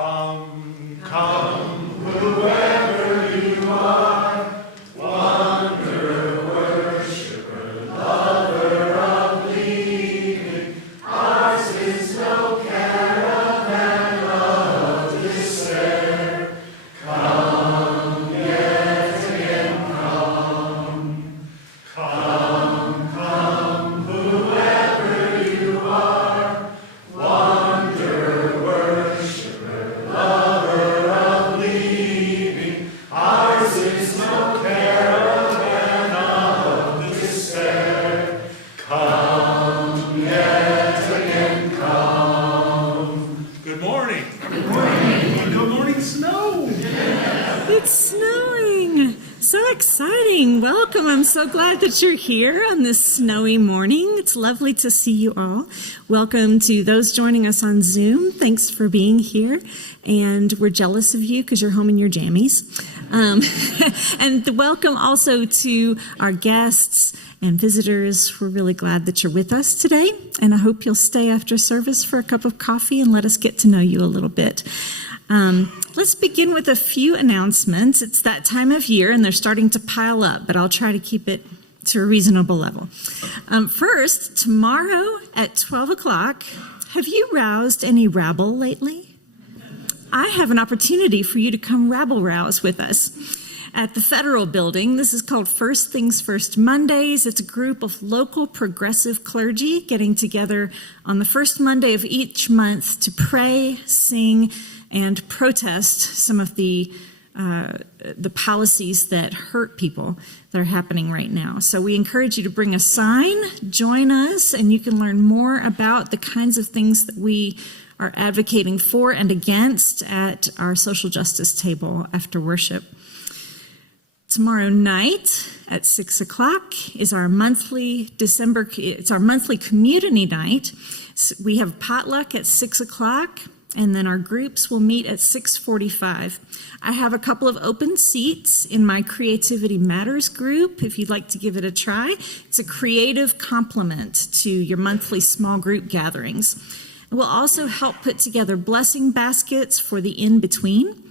Come, come, whoever you are, wonder, worshiper, lover of leaving. Ours is no caravan of despair. Come, yet again come. Come, come, whoever you are, wonder, worshiper, lover of leaving. Ours is no caravan of despair. Come, yet again come. Good morning. Good morning. Good morning, snow. It's snowing. So exciting. Welcome. I'm so glad that you're here on this snowy morning. It's lovely to see you all. Welcome to those joining us on Zoom. Thanks for being here. And we're jealous of you because you're home in your jammies. And welcome also to our guests and visitors. We're really glad that you're with us today. And I hope you'll stay after service for a cup of coffee and let us get to know you a little bit. Let's begin with a few announcements. It's that time of year and they're starting to pile up, but I'll try to keep it to a reasonable level. First, tomorrow at 12 o'clock, have you roused any rabble lately? I have an opportunity for you to come rabble rouse with us at the Federal Building. This is called First Things First Mondays. It's a group of local progressive clergy getting together on the first Monday of each month to pray, sing, and protest some of the policies that hurt people that are happening right now. So we encourage you to bring a sign, join us, and you can learn more about the kinds of things that we are advocating for and against at our social justice table after worship. Tomorrow night at 6 o'clock is our monthly community night. So we have potluck at 6 o'clock. And then our groups will meet at 6:45. I have a couple of open seats in my Creativity Matters group if you'd like to give it a try. It's a creative complement to your monthly small group gatherings. It will also help put together blessing baskets for the in-between.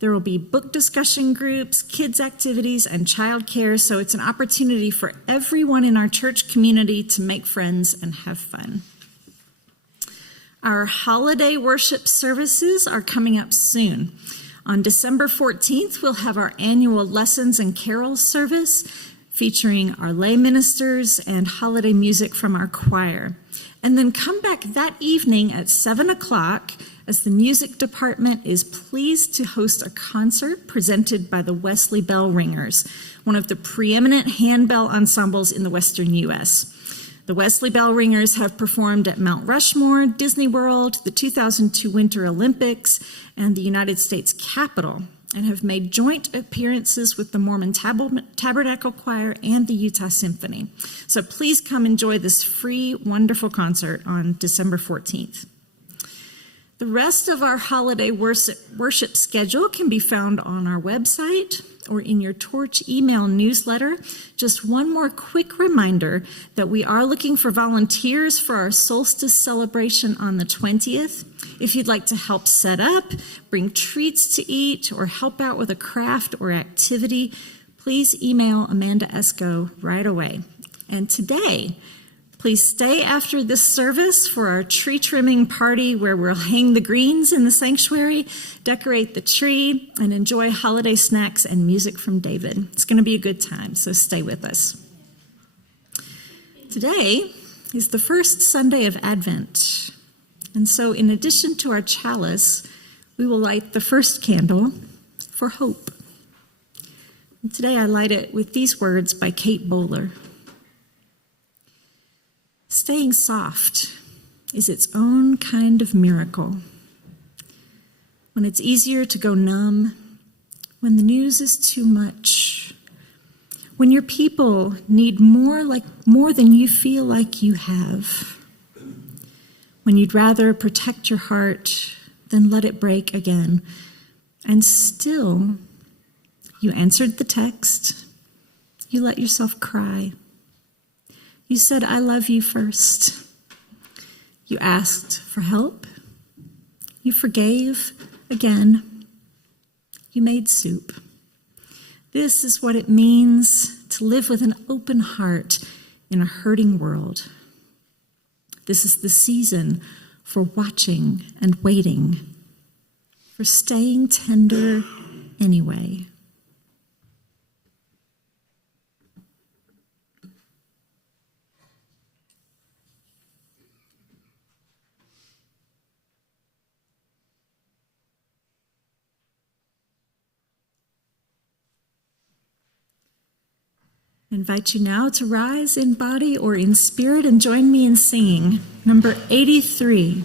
There will be book discussion groups, kids activities, and childcare. So it's an opportunity for everyone in our church community to make friends and have fun. Our holiday worship services are coming up soon. On December 14th, we'll have our annual Lessons and Carols service featuring our lay ministers and holiday music from our choir. And then come back that evening at 7 o'clock as the music department is pleased to host a concert presented by the Wesley Bell Ringers, one of the preeminent handbell ensembles in the Western U.S. The Wesley Bell Ringers have performed at Mount Rushmore, Disney World, the 2002 Winter Olympics, and the United States Capitol, and have made joint appearances with the Mormon Tabernacle Choir and the Utah Symphony. So please come enjoy this free, wonderful concert on December 14th. The rest of our holiday worship schedule can be found on our website or in your Torch email newsletter. Just one more quick reminder that we are looking for volunteers for our solstice celebration on the 20th. If you'd like to help set up, bring treats to eat, or help out with a craft or activity, please email Amanda Esco right away. And today, please stay after this service for our tree trimming party where we'll hang the greens in the sanctuary, decorate the tree, and enjoy holiday snacks and music from David. It's going to be a good time, so stay with us. Today is the first Sunday of Advent, and so in addition to our chalice, we will light the first candle for hope. And today I light it with these words by Kate Bowler. Staying soft is its own kind of miracle. When it's easier to go numb, when the news is too much, when your people need more than you feel like you have, when you'd rather protect your heart than let it break again, and still you answered the text, you let yourself cry. You said, I love you first. You asked for help. You forgave Again, you made soup. This is what it means to live with an open heart in a hurting world. This is the season for watching and waiting, for staying tender anyway. I invite you now to rise in body or in spirit and join me in singing number 83.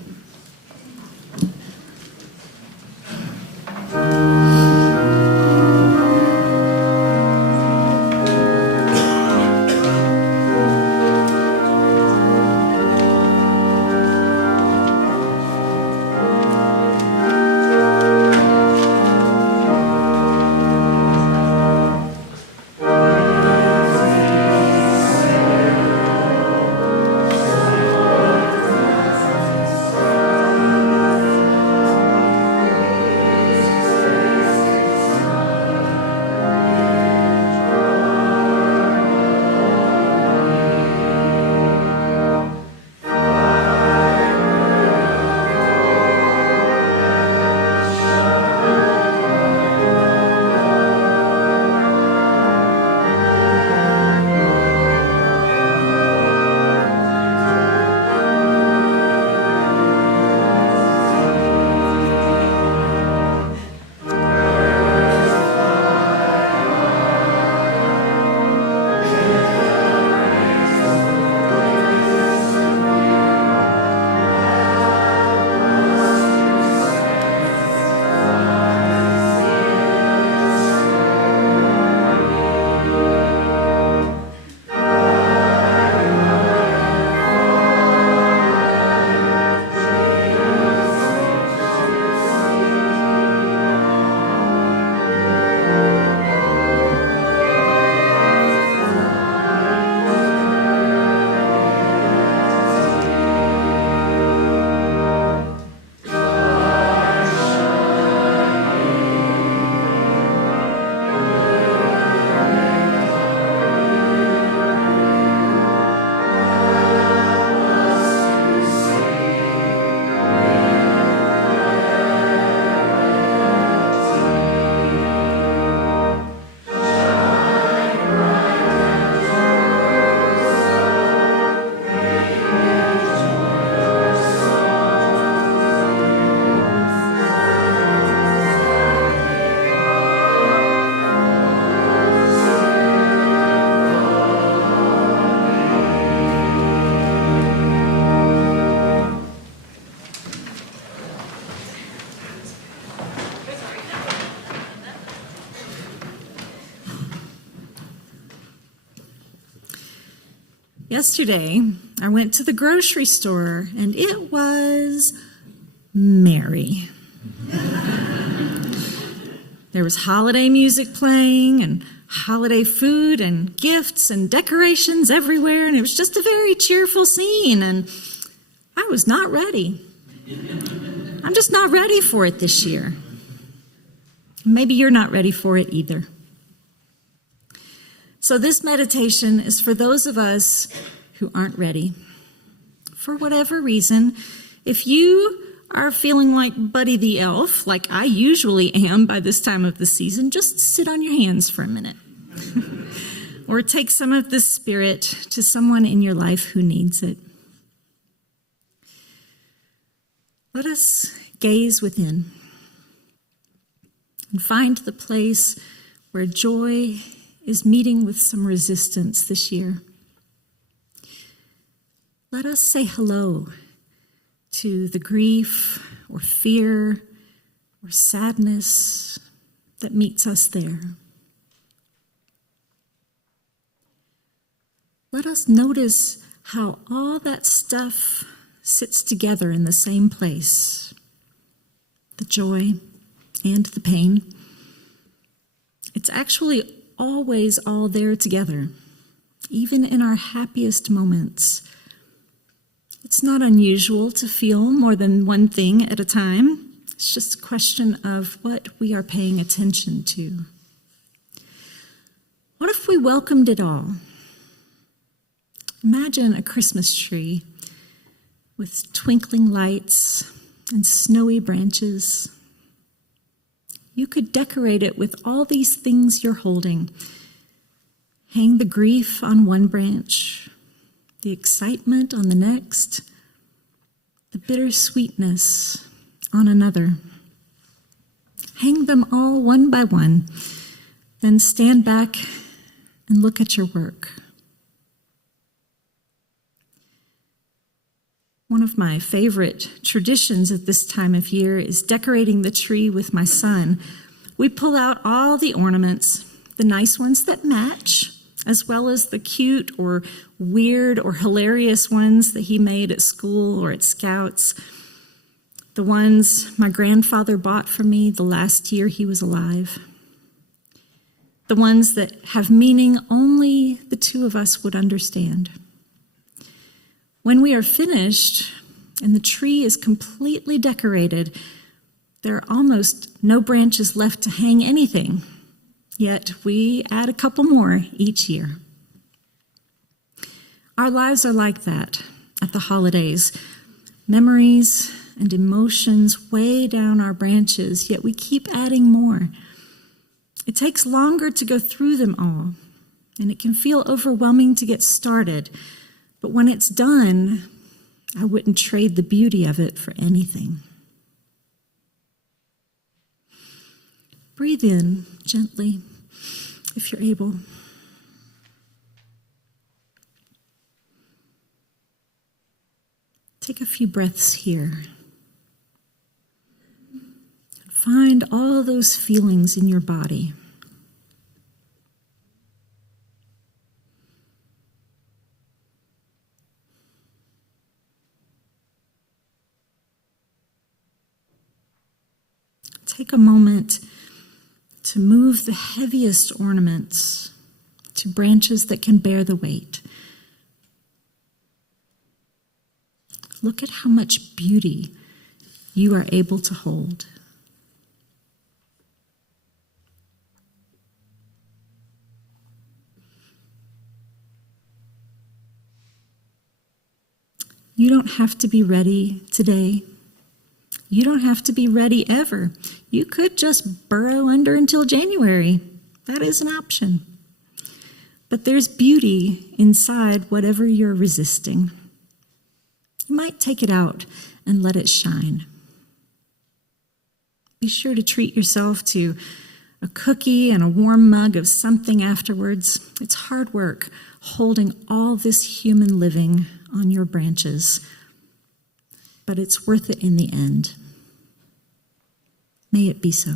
Yesterday, I went to the grocery store, and it was merry. There was holiday music playing, and holiday food, and gifts, and decorations everywhere, and it was just a very cheerful scene, and I was not ready. I'm just not ready for it this year. Maybe you're not ready for it either. So this meditation is for those of us who aren't ready. For whatever reason, if you are feeling like Buddy the Elf, like I usually am by this time of the season, just sit on your hands for a minute. Or take some of this spirit to someone in your life who needs it. Let us gaze within and find the place where joy is meeting with some resistance this year. Let us say hello to the grief or fear or sadness that meets us there. Let us notice how all that stuff sits together in the same place, the joy and the pain. It's actually always all there together, even in our happiest moments. It's not unusual to feel more than one thing at a time, It's just a question of what we are paying attention to. What if we welcomed it all? Imagine a Christmas tree with twinkling lights and snowy branches. You could decorate it with all these things you're holding. Hang the grief on one branch, the excitement on the next, the bittersweetness on another. Hang them all one by one, then stand back and look at your work. One of my favorite traditions at this time of year is decorating the tree with my son. We pull out all the ornaments, the nice ones that match, as well as the cute or weird or hilarious ones that he made at school or at Scouts, the ones my grandfather bought for me the last year he was alive, the ones that have meaning only the two of us would understand. When we are finished and the tree is completely decorated, there are almost no branches left to hang anything. Yet we add a couple more each year. Our lives are like that at the holidays. Memories and emotions weigh down our branches, yet we keep adding more. It takes longer to go through them all, and it can feel overwhelming to get started. But when it's done, I wouldn't trade the beauty of it for anything. Breathe in gently, if you're able. Take a few breaths here. Find all those feelings in your body. Take a moment to move the heaviest ornaments to branches that can bear the weight. Look at how much beauty you are able to hold. You don't have to be ready today. You don't have to be ready ever. You could just burrow under until January. That is an option. But there's beauty inside whatever you're resisting. You might take it out and let it shine. Be sure to treat yourself to a cookie and a warm mug of something afterwards. It's hard work holding all this human living on your branches, but it's worth it in the end. May it be so.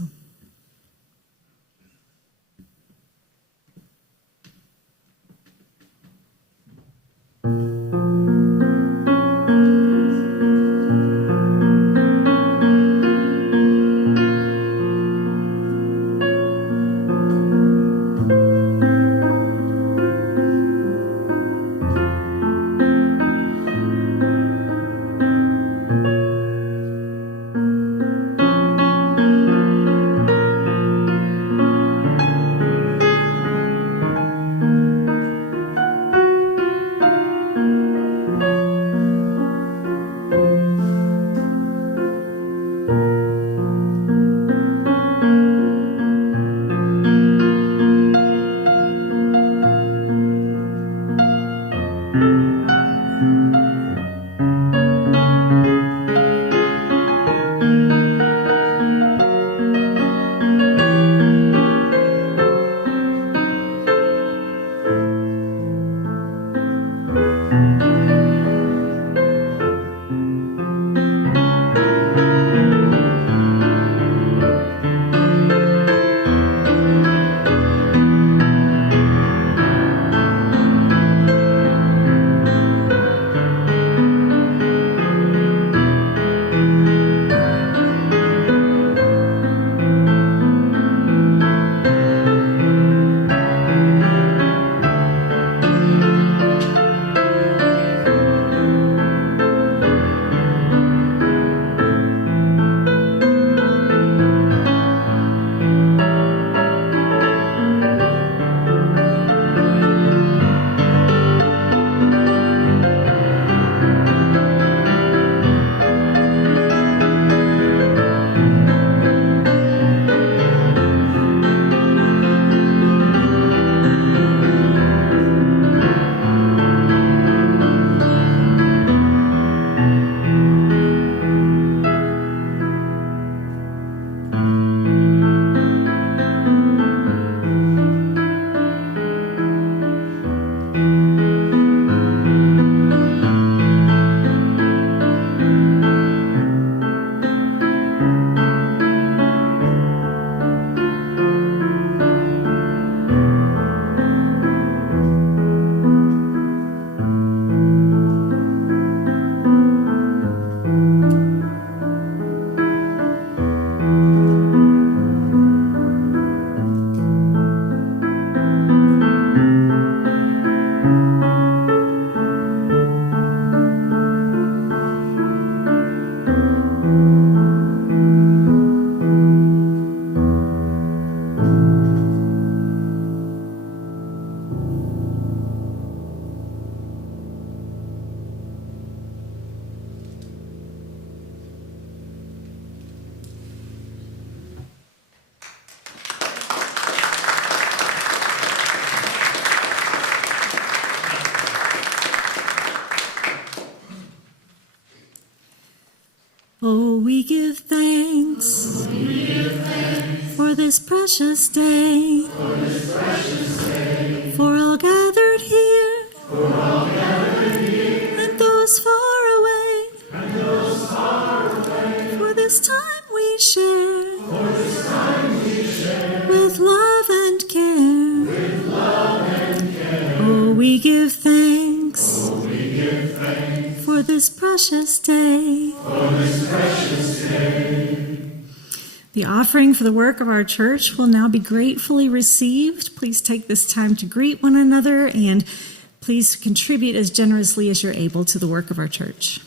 for this precious day, for all gathered here, and those far away, for this time we share, with love and care. Oh, we give thanks, for this precious day. The offering for the work of our church will now be gratefully received. Please take this time to greet one another, and please contribute as generously as you're able to the work of our church.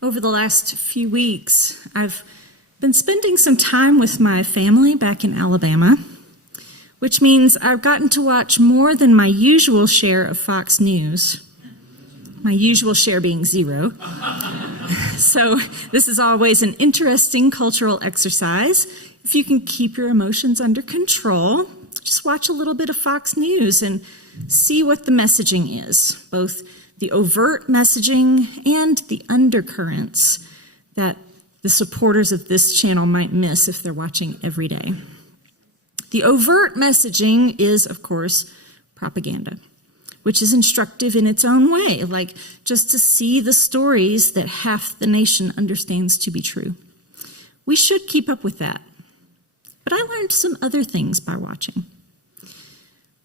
Over the last few weeks, I've been spending some time with my family back in Alabama, which means I've gotten to watch more than my usual share of Fox News, my usual share being 0. So this is always an interesting cultural exercise. If you can keep your emotions under control, just watch a little bit of Fox News and see what the messaging is, both the overt messaging and the undercurrents that the supporters of this channel might miss if they're watching every day. The overt messaging is, of course, propaganda, which is instructive in its own way, like just to see the stories that half the nation understands to be true. We should keep up with that. But I learned some other things by watching.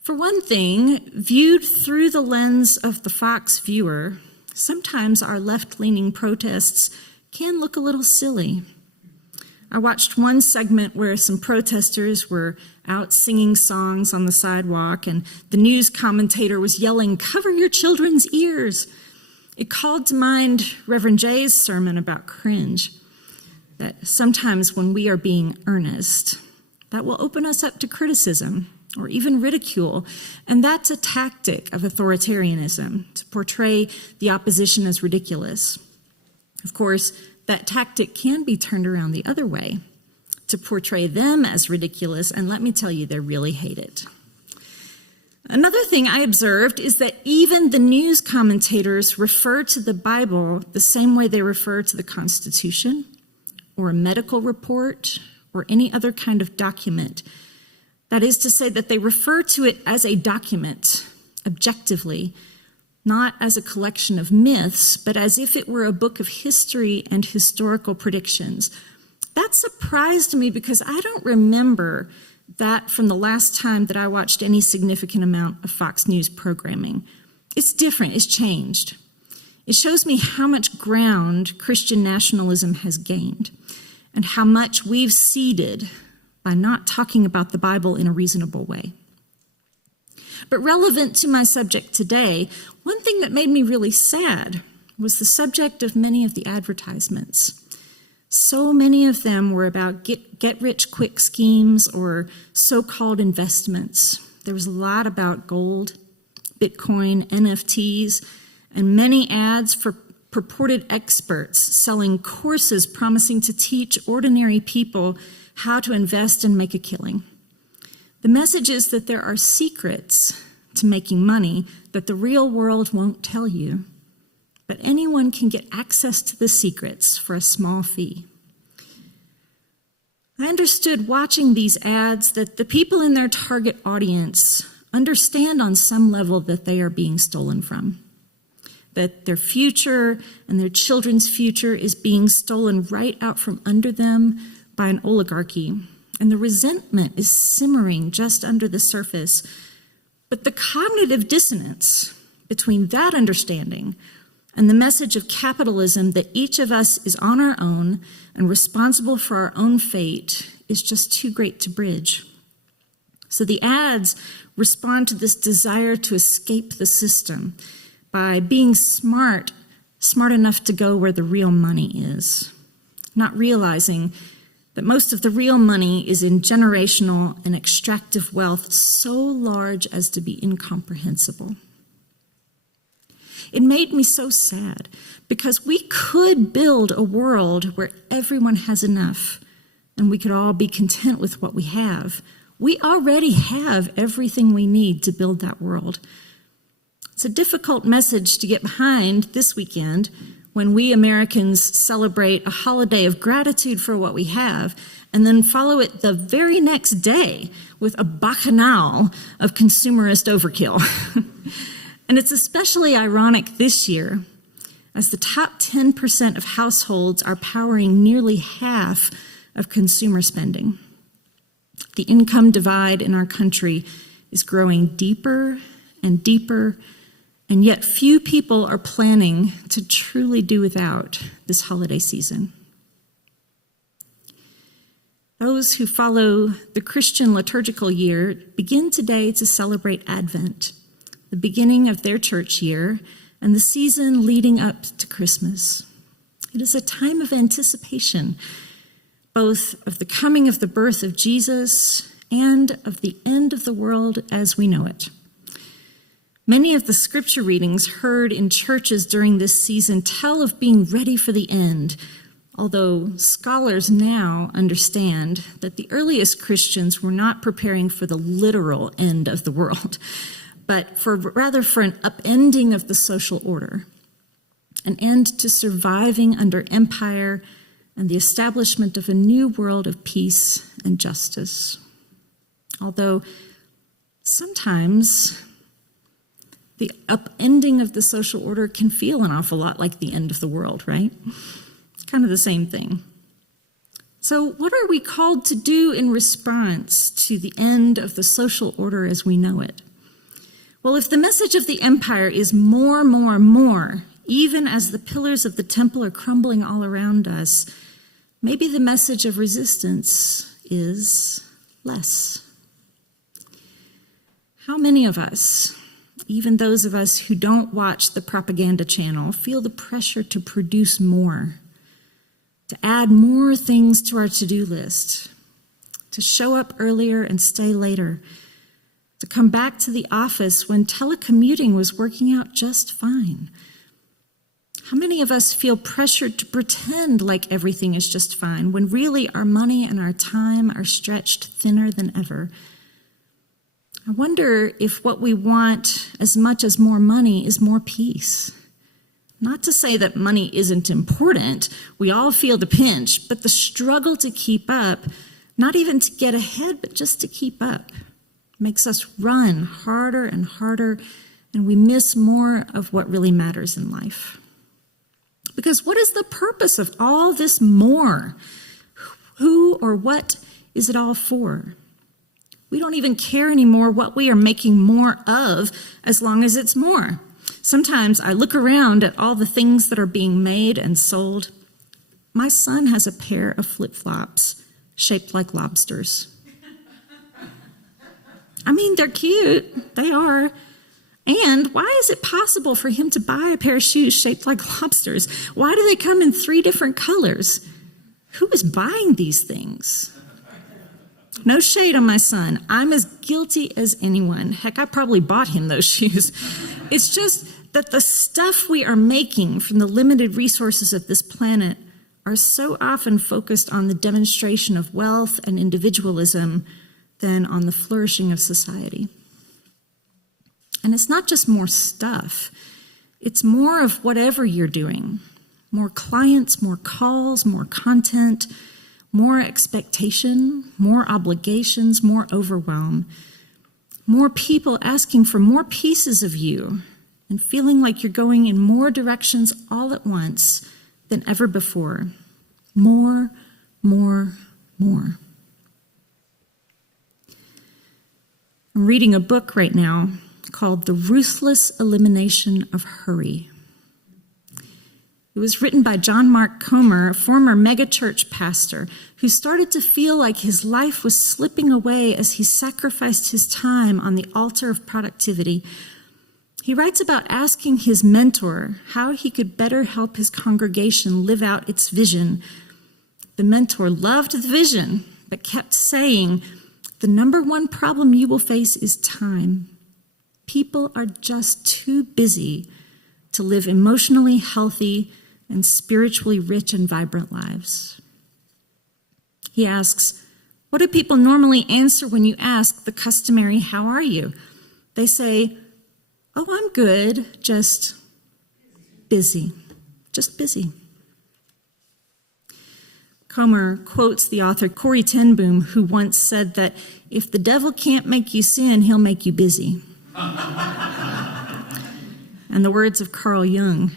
For one thing, viewed through the lens of the Fox viewer, sometimes our left-leaning protests can look a little silly. I watched one segment where some protesters were out singing songs on the sidewalk, and the news commentator was yelling, "Cover your children's ears." It called to mind Reverend Jay's sermon about cringe, that sometimes when we are being earnest, that will open us up to criticism or even ridicule, and that's a tactic of authoritarianism, to portray the opposition as ridiculous. Of course, that tactic can be turned around the other way, to portray them as ridiculous, and let me tell you, they really hate it. Another thing I observed is that even the news commentators refer to the Bible the same way they refer to the Constitution, or a medical report, or any other kind of document. That is to say that they refer to it as a document, objectively, not as a collection of myths, but as if it were a book of history and historical predictions. That surprised me because I don't remember that from the last time that I watched any significant amount of Fox News programming. It's different, it's changed. It shows me how much ground Christian nationalism has gained and how much we've ceded by not talking about the Bible in a reasonable way. But relevant to my subject today, one thing that made me really sad was the subject of many of the advertisements. So many of them were about get-rich-quick schemes or so-called investments. There was a lot about gold, Bitcoin, NFTs, and many ads for purported experts selling courses promising to teach ordinary people how to invest and make a killing. The message is that there are secrets to making money that the real world won't tell you, but anyone can get access to the secrets for a small fee. I understood watching these ads that the people in their target audience understand on some level that they are being stolen from. that their future and their children's future is being stolen right out from under them by an oligarchy. And the resentment is simmering just under the surface. But the cognitive dissonance between that understanding and the message of capitalism that each of us is on our own and responsible for our own fate is just too great to bridge. So the ads respond to this desire to escape the system by being smart enough to go where the real money is, not realizing that most of the real money is in generational and extractive wealth so large as to be incomprehensible. It made me so sad because we could build a world where everyone has enough and we could all be content with what we have. We already have everything we need to build that world. It's a difficult message to get behind this weekend when we Americans celebrate a holiday of gratitude for what we have and then follow it the very next day with a bacchanal of consumerist overkill. And it's especially ironic this year as the top 10% of households are powering nearly half of consumer spending. The income divide in our country is growing deeper and deeper, and yet few people are planning to truly do without this holiday season. Those who follow the Christian liturgical year begin today to celebrate Advent, the beginning of their church year, and the season leading up to Christmas. It is a time of anticipation, both of the coming of the birth of Jesus and of the end of the world as we know it. Many of the scripture readings heard in churches during this season tell of being ready for the end, although scholars now understand that the earliest Christians were not preparing for the literal end of the world, but rather for an upending of the social order, an end to surviving under empire and the establishment of a new world of peace and justice. Although sometimes the upending of the social order can feel an awful lot like the end of the world, right? It's kind of the same thing. So what are we called to do in response to the end of the social order as we know it? Well, if the message of the empire is more, more, more, even as the pillars of the temple are crumbling all around us, maybe the message of resistance is less. How many of us, even those of us who don't watch the propaganda channel, feel the pressure to produce more, to add more things to our to-do list, to show up earlier and stay later, to come back to the office when telecommuting was working out just fine? How many of us feel pressured to pretend like everything is just fine when really our money and our time are stretched thinner than ever? I wonder if what we want as much as more money is more peace. Not to say that money isn't important. We all feel the pinch, but the struggle to keep up, not even to get ahead, but just to keep up, makes us run harder and harder, and we miss more of what really matters in life. Because what is the purpose of all this more? Who or what is it all for? We don't even care anymore what we are making more of as long as it's more. Sometimes I look around at all the things that are being made and sold. My son has a pair of flip-flops shaped like lobsters. I mean, they're cute. They are. And why is it possible for him to buy a pair of shoes shaped like lobsters? Why do they come in 3 different colors? Who is buying these things? No shade on my son. I'm as guilty as anyone. Heck, I probably bought him those shoes. It's just that the stuff we are making from the limited resources of this planet are so often focused on the demonstration of wealth and individualism than on the flourishing of society. And it's not just more stuff. It's more of whatever you're doing. More clients, more calls, more content, more expectation, more obligations, more overwhelm, more people asking for more pieces of you and feeling like you're going in more directions all at once than ever before. More, more, more. I'm reading a book right now called The Ruthless Elimination of Hurry. It was written by John Mark Comer, a former megachurch pastor, who started to feel like his life was slipping away as he sacrificed his time on the altar of productivity. He writes about asking his mentor how he could better help his congregation live out its vision. The mentor loved the vision, but kept saying, "The number one problem you will face is time. People are just too busy to live emotionally healthy and spiritually rich and vibrant lives." He asks, what do people normally answer when you ask the customary, "How are you?" They say, "Oh, I'm good, just busy, just busy." Comer quotes the author Corrie ten Boom, who once said that if the devil can't make you sin, he'll make you busy. And the words of Carl Jung,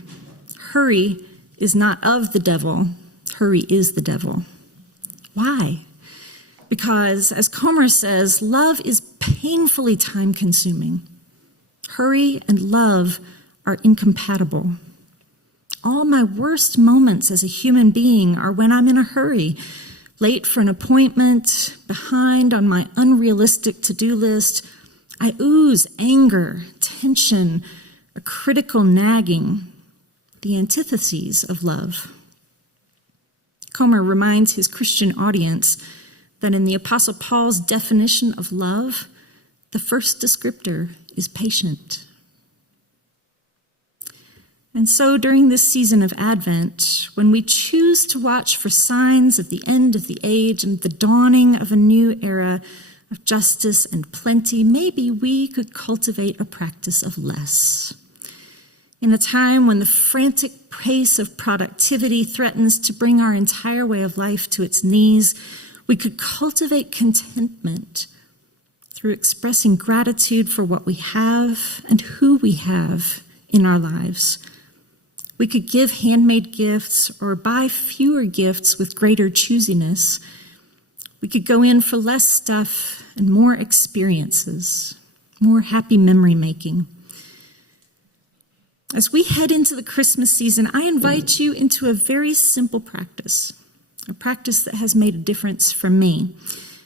"Hurry is not of the devil, hurry is the devil." Why? Because, as Comer says, love is painfully time-consuming. Hurry and love are incompatible. All my worst moments as a human being are when I'm in a hurry, late for an appointment, behind on my unrealistic to-do list. I ooze anger, tension, a critical nagging, the antitheses of love. Comer reminds his Christian audience that in the Apostle Paul's definition of love, the first descriptor is patient. And so during this season of Advent, when we choose to watch for signs of the end of the age and the dawning of a new era of justice and plenty, maybe we could cultivate a practice of less. In a time when the frantic pace of productivity threatens to bring our entire way of life to its knees, we could cultivate contentment through expressing gratitude for what we have and who we have in our lives. We could give handmade gifts or buy fewer gifts with greater choosiness. We could go in for less stuff and more experiences, more happy memory making. As we head into the Christmas season, I invite you into a very simple practice, a practice that has made a difference for me.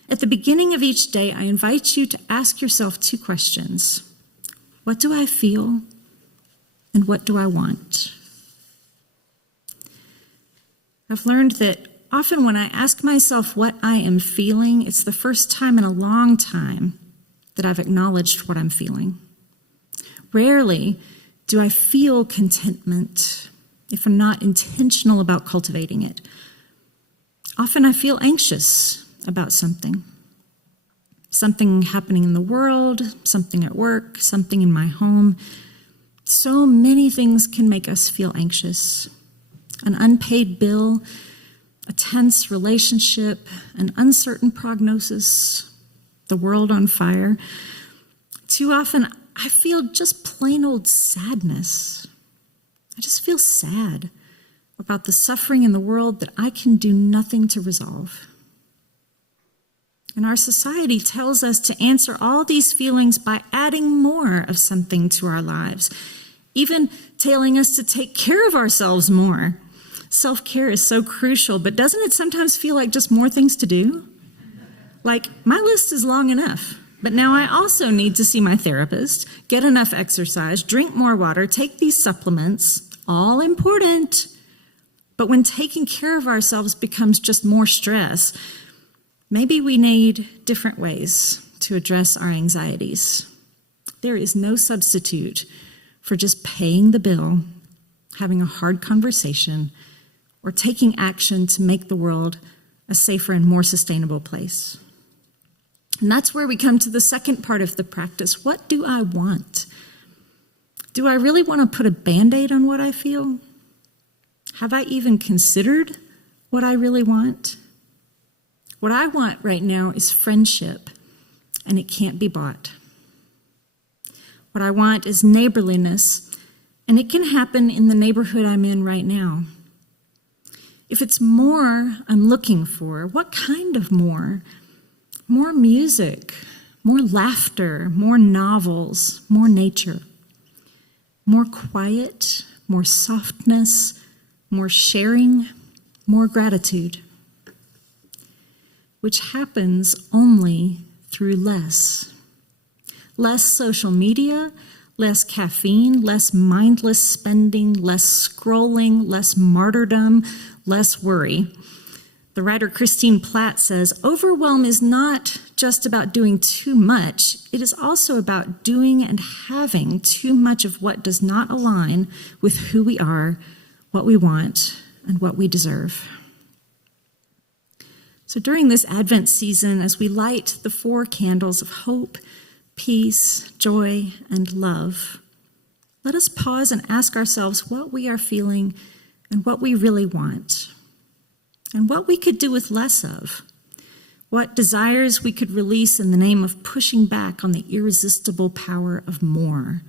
At the beginning of each day, I invite you to ask yourself two questions. What do I feel? And what do I want? I've learned that often when I ask myself what I am feeling, it's the first time in a long time that I've acknowledged what I'm feeling. Rarely do I feel contentment if I'm not intentional about cultivating it. Often I feel anxious about something happening in the world, something at work, something in my home. So many things can make us feel anxious. An unpaid bill, a tense relationship, an uncertain prognosis, the world on fire. Too often, I feel just plain old sadness. I just feel sad about the suffering in the world that I can do nothing to resolve. And our society tells us to answer all these feelings by adding more of something to our lives, even telling us to take care of ourselves more. Self-care is so crucial, but doesn't it sometimes feel like just more things to do? Like, my list is long enough, but now I also need to see my therapist, get enough exercise, drink more water, take these supplements, all important. But when taking care of ourselves becomes just more stress, maybe we need different ways to address our anxieties. There is no substitute for just paying the bill, having a hard conversation, or taking action to make the world a safer and more sustainable place. And that's where we come to the second part of the practice. What do I want? Do I really want to put a Band-Aid on what I feel? Have I even considered what I really want? What I want right now is friendship, and it can't be bought. What I want is neighborliness, And it can happen in the neighborhood I'm in right now. If it's more I'm looking for, what kind of more? More music, more laughter, more novels, more nature. More quiet, more softness, more sharing, more gratitude. Which happens only through less. Less social media, less caffeine, less mindless spending, less scrolling, less martyrdom, less worry. The writer Christine Platt says, overwhelm is not just about doing too much. It is also about doing and having too much of what does not align with who we are, what we want, and what we deserve. So during this Advent season, as we light the 4 candles of hope, peace, joy, and love, let us pause and ask ourselves what we are feeling and what we really want, and what we could do with less of, what desires we could release in the name of pushing back on the irresistible power of more.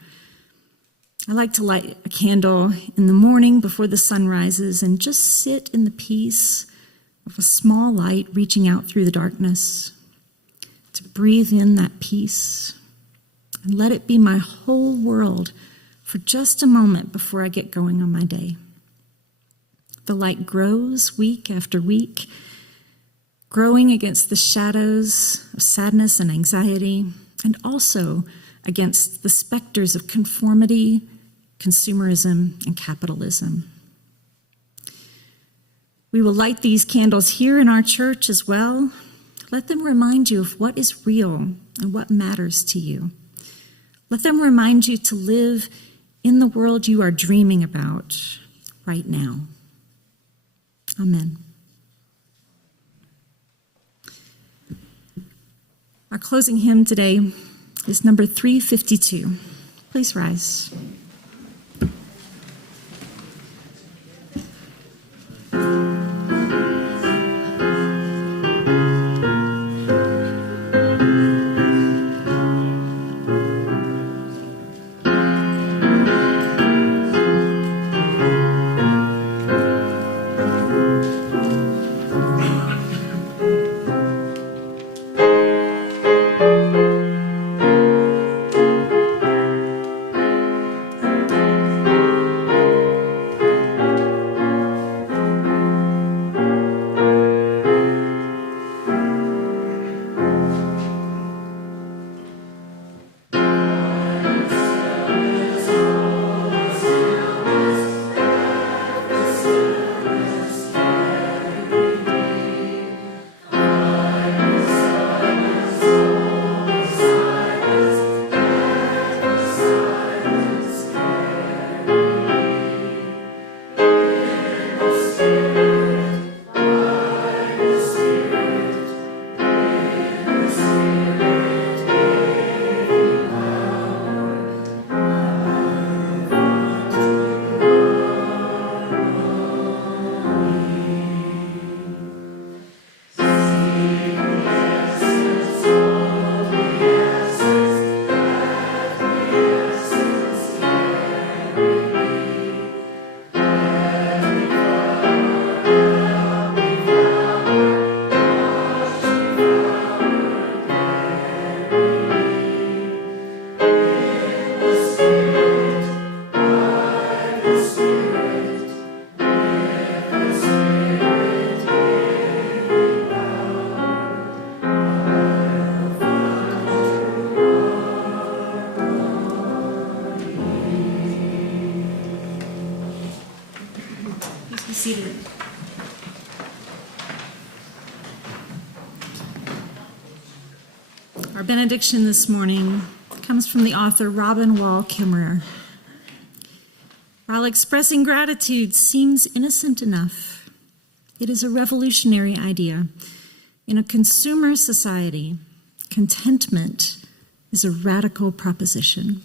I like to light a candle in the morning before the sun rises and just sit in the peace of a small light reaching out through the darkness, to breathe in that peace and let it be my whole world for just a moment before I get going on my day. The light grows week after week, growing against the shadows of sadness and anxiety, and also against the specters of conformity, consumerism, and capitalism. We will light these candles here in our church as well. Let them remind you of what is real and what matters to you. Let them remind you to live in the world you are dreaming about right now. Amen. Our closing hymn today is number 352. Please rise. Seated. Our benediction this morning comes from the author Robin Wall Kimmerer. While expressing gratitude seems innocent enough, it is a revolutionary idea. In a consumer society, contentment is a radical proposition.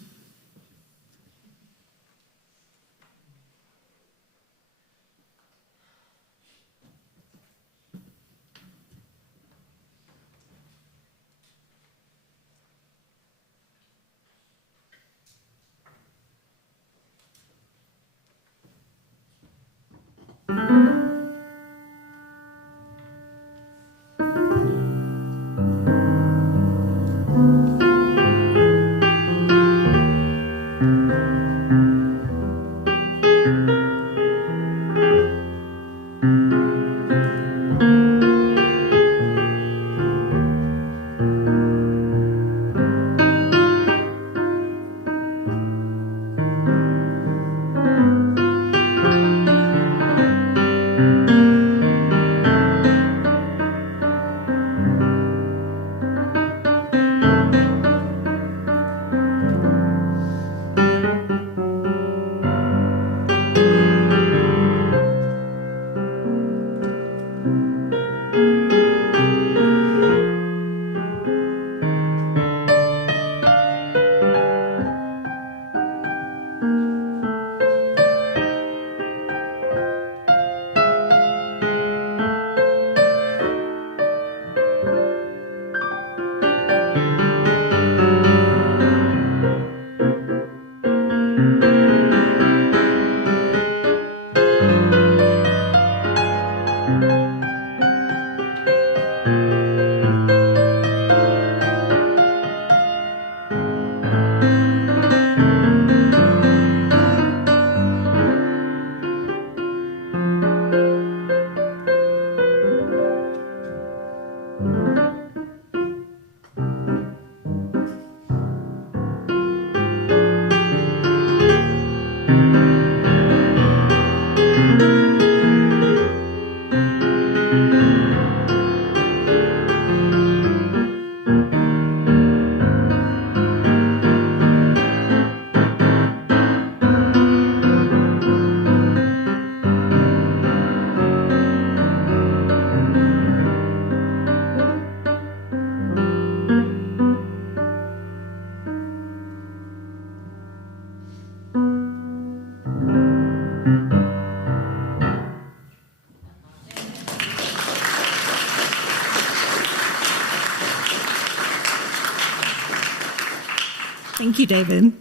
Thank you, David.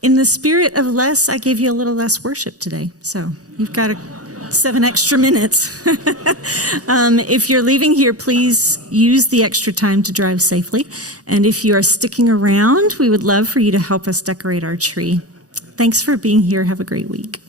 In the spirit of less, I gave you a little less worship today. So you've got 7 extra minutes. If you're leaving here, please use the extra time to drive safely. And if you are sticking around, we would love for you to help us decorate our tree. Thanks for being here. Have a great week.